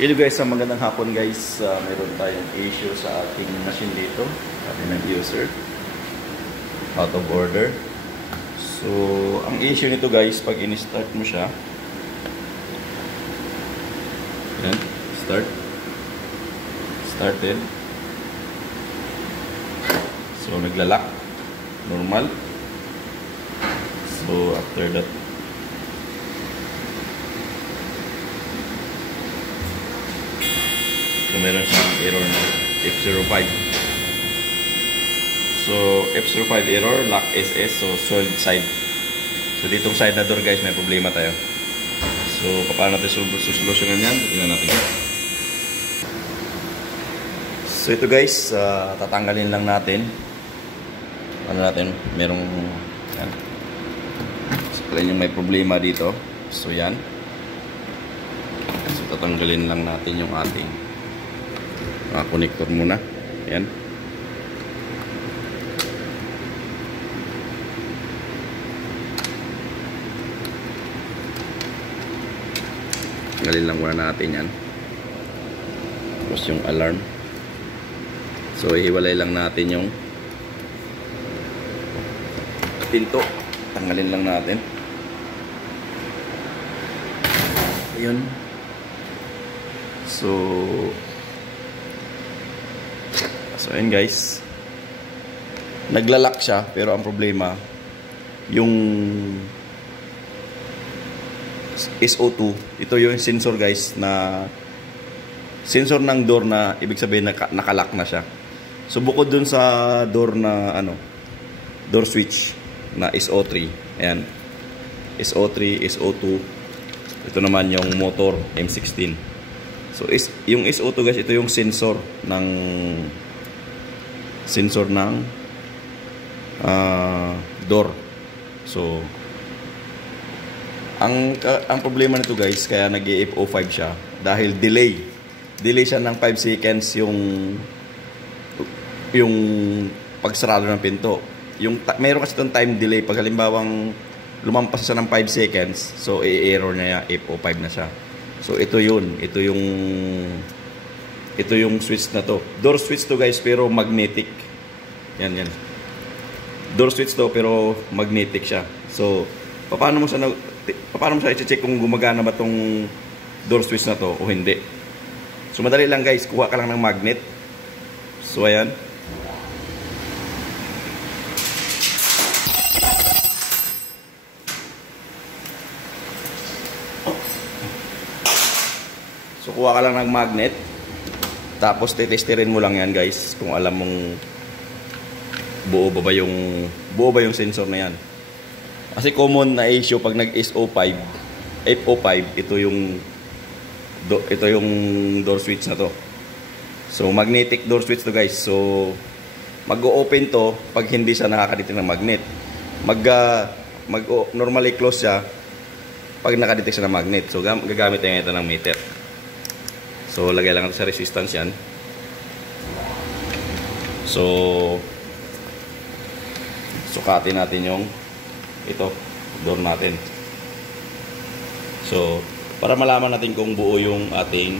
Hello guys, magandang hapon guys. Meron tayong issue sa ating machine dito. Sabi ng user, out of order. So, ang issue nito guys, pag in-start mo siya, yan, started. So, naglalak, normal. So, after that, so, meron siyang error na F05. So, F05 error, lock SS, so sold side. So, ditong side na door guys, may problema tayo. So, paano natin susolusyonan yan? Tingnan natin. So, ito guys, tatanggalin lang natin. Ano natin? Merong, yan. So, yung may problema dito. So, yan. So, tatanggalin lang natin yung ating connector muna. Ayan. Tanggalin lang muna natin yan. Tapos yung alarm. So, ihiwalay lang natin yung pinto. Tanggalin lang natin. Ayun. So, ayun guys, naglalak siya, pero ang problema yung SO2, ito yung sensor guys, na sensor ng door, na ibig sabihin nakalock na siya. So bukod dun sa door na door switch na SO3, ayan, SO3, SO2, ito naman yung motor M16. So yung SO2 guys, ito yung sensor ng door. So ang problema nito guys, kaya nag-F05 siya dahil delay siya ng 5 seconds yung pagsarado ng pinto. Meron kasi itong time delay. Pag halimbawang lumampas siya ng 5 seconds, so i-error niya, F05 na siya. So ito yung switch na to. Door switch to guys, pero magnetic. Yan. Door switch to, pero magnetic siya. So, paano mo siya i-check kung gumagana ba tong door switch na to o hindi? So, madali lang guys. Kuha ka lang ng magnet. So, ayan. So, kuha ka lang ng magnet. Tapos tetesterin mo lang yan guys kung alam mong buo ba yung sensor na yan. Kasi common na issue pag nag-SO5, F05, ito yung door switch na to. So magnetic door switch to guys. So mag-o-open to pag hindi siya nakakadetect ng magnet. Normally close siya pag nakadetect siya ng magnet. So gagamit tayo ito ng meter. So, lagay lang natin sa resistance yan. So, sukatin natin yung door natin. So, para malaman natin kung buo yung ating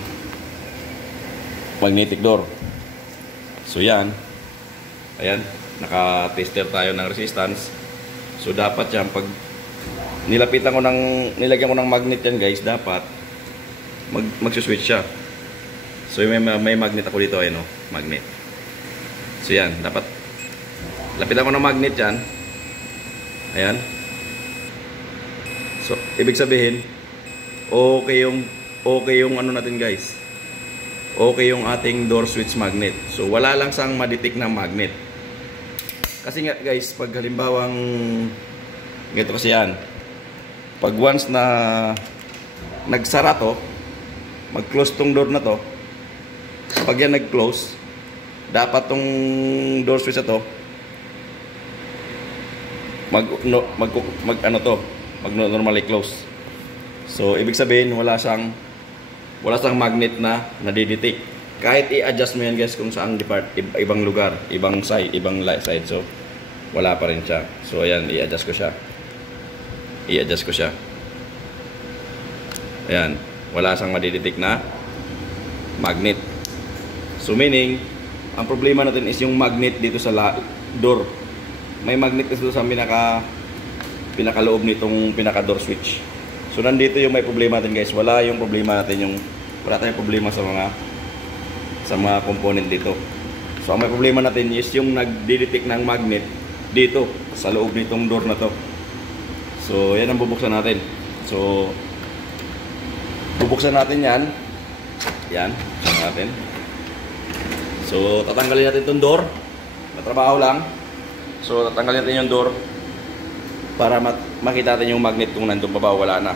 magnetic door. So, yan. Ayan. Naka-tester tayo ng resistance. So, dapat yan, pag nilagyan ko ng magnet yan guys, dapat mag-switch siya. So may magnet ako dito, ayun, magnet. So yan, dapat lapitan ko ng magnet yan. Ayan. So ibig sabihin, okay yung ano natin guys. Okay yung ating door switch magnet. So wala lang sang madetect na magnet. Kasi nga guys, pag halimbawang ganito kasi yan. Pag once na nagsara to, mag-close tong door na to, pag yan nag-close, dapat tong door switch na to mag-normally close. So ibig sabihin wala siyang magnet na nadidetect. Kahit i-adjust mo yan guys kung saang ibang lugar, ibang side. So wala pa rin siya. So ayan, i-adjust ko siya. Ayan, wala siyang madidetect na magnet. So meaning, ang problema natin is yung magnet dito sa door. May magnet dito sa pinakaloob nitong pinaka-door switch. So nandito yung may problema natin guys. Wala tayong problema sa mga component dito. So ang may problema natin is yung nagdi-detect ng magnet dito sa loob nitong door na to. So yan ang bubuksan natin. So bubuksan natin yan. Yan, bubuksan natin. So tatanggalin natin itong door. Matrabaho lang. So tatanggalin natin yung door para makita natin yung magnet kung nandun pa ba, wala na.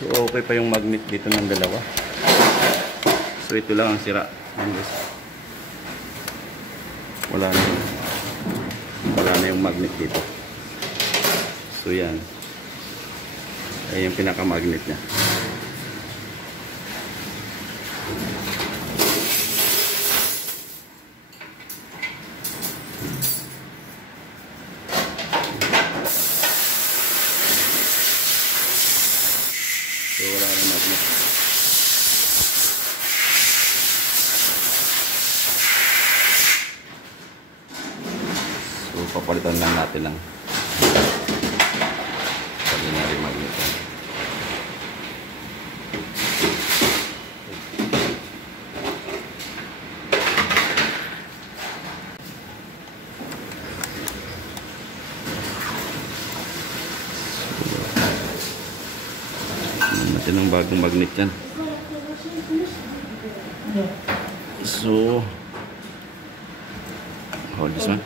So okay pa yung magnet dito ng dalawa. So ito lang ang sira. Wala na yung magnet dito. So yan. Ay yung pinaka-magnet niya. So wala na magnet. So papalitan lang natin ng ordinary magnet. Natin ang bagong magnet yan. So hold this one.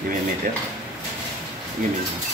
Give me a minute. Give me a minute.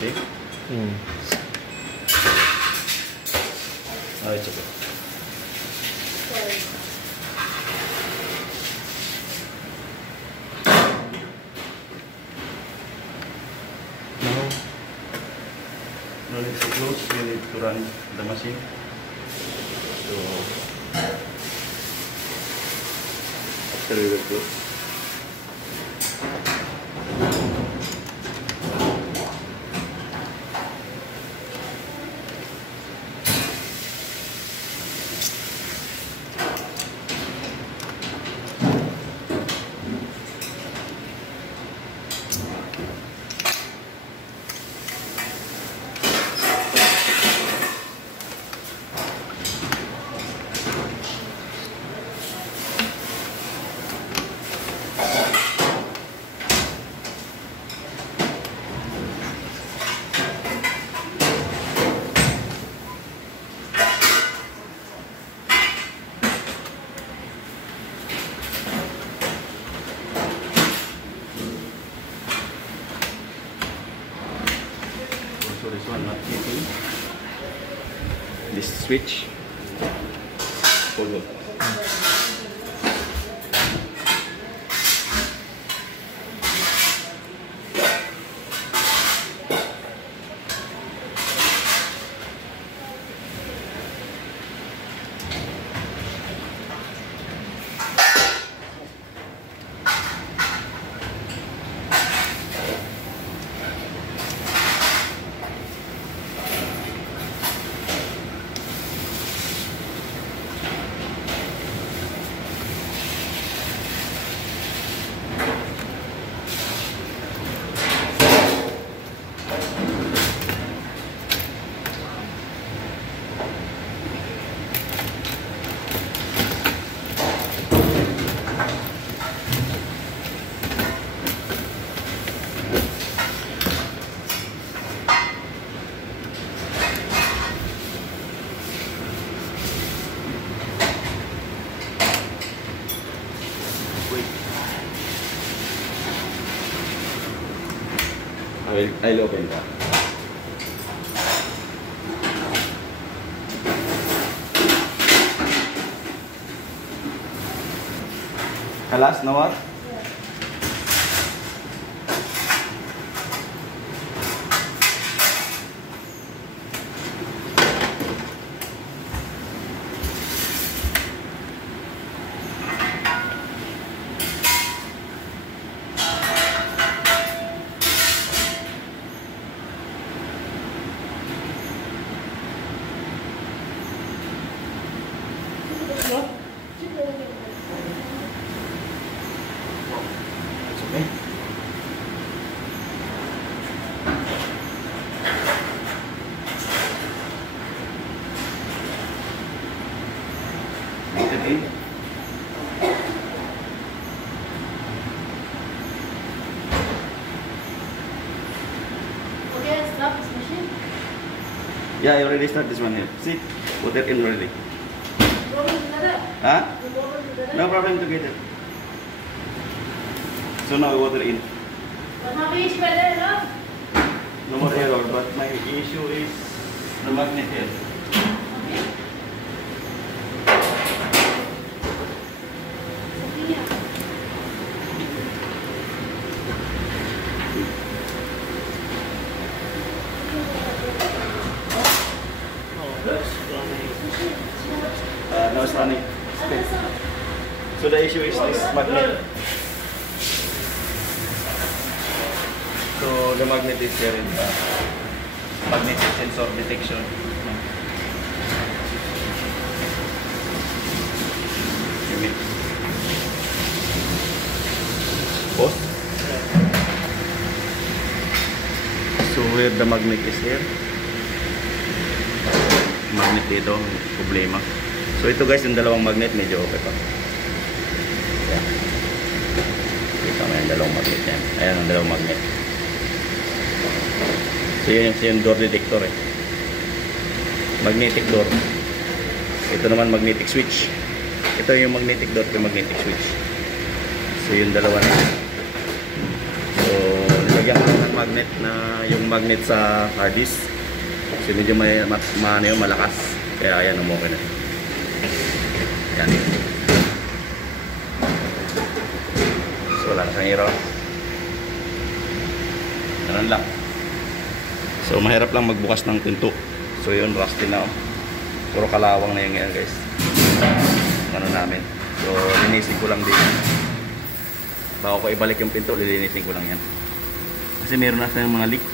See? Oh, it's okay. No need to close, you need to run the machine. So after we will close. So this one not hitting this switch. Hold on. I'll open that. Halas na what? Okay. Okay. Okay, stop this machine. Yeah, I already start this one here. See, put it in already. Roll it together. Huh? You roll it together. No problem to get it. So now water in. But how much better, no? No more error, but my issue is the magnet here. Okay. Sophia. No, it's running. So the issue is this magnet. So the magnet is here in the magnetic sensor detection. Unit. Pause. So where the magnet is here. Magnet dito, problema. So ito guys, yung dalawang magnet medyo okay pa. Yeah. Kita mo yung dalawang magnet yan. Ayan ang dalawang magnet. So yun yung door detector eh. Magnetic door. Ito naman magnetic switch. Ito yung magnetic door yung magnetic switch. So yung dalawa na. So nilagyan ko ng magnet na yung magnet sa hard disk. Kasi medyo malakas. Kaya ayan, okay na. Yan. So wala na siyang error. Ganun lang. So mahirap lang magbukas ng pinto. So yun, rusty na. Puro kalawang na yun ngayon guys. Ano namin. So linisin ko lang din. Bago ko ibalik yung pinto, lilinisin ko lang yan. Kasi meron na siyang mga leak.